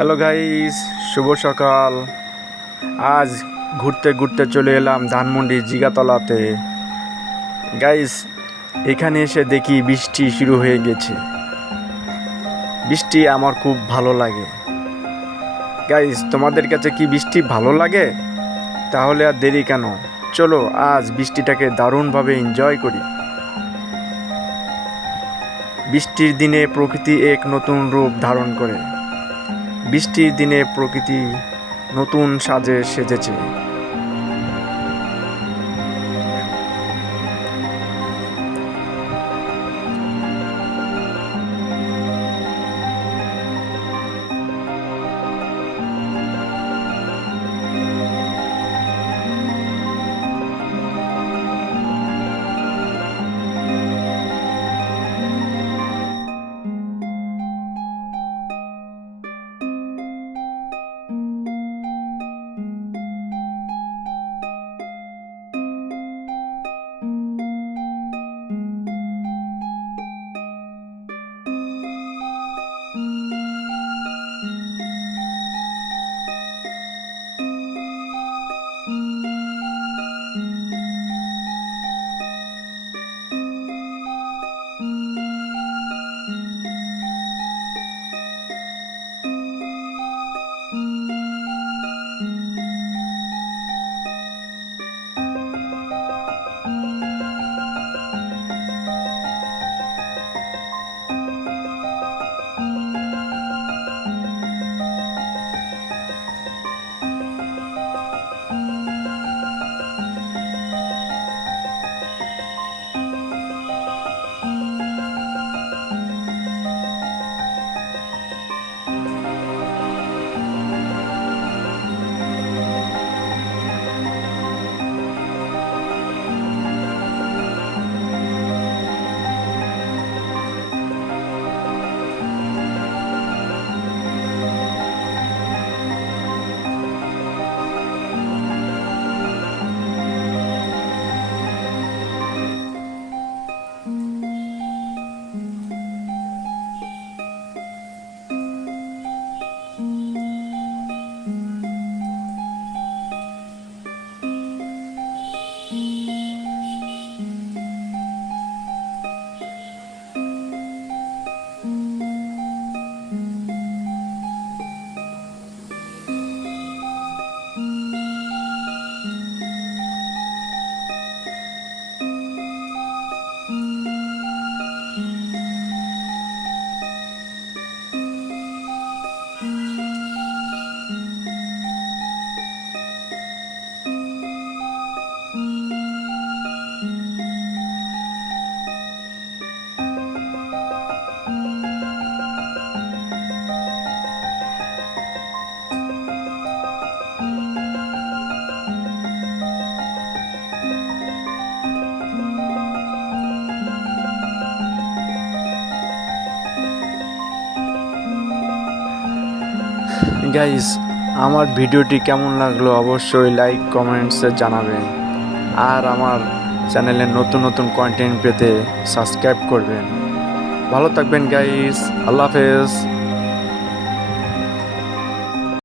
Hello guys শুভ সকাল। আজ ঘুরতে ঘুরতে চলে এলাম ধানমন্ডি জিগাতলাতে। গাইস এখানে এসে দেখি বৃষ্টি শুরু হয়ে গেছে। বৃষ্টি আমার খুব ভালো লাগে। গাইস তোমাদের কাছে কি বৃষ্টি ভালো লাগে? তাহলে আর দেরি কেন? চলো, আজ বৃষ্টিটাকে দারুণভাবে এনজয় করি। বৃষ্টির দিনে প্রকৃতি এক নতুন রূপ ধারণ করে। বৃষ্টির দিনে প্রকৃতি নতুন সাজে সেজেছে। গাইস আমার ভিডিওটি কেমন লাগল অবশ্যই লাইক কমেন্টসে জানাবেন। আর আমার চ্যানেলে নতুন নতুন কন্টেন্ট পেতে সাবস্ক্রাইব করবেন। ভালো থাকবেন গাইস আল্লাহ হাফেজ।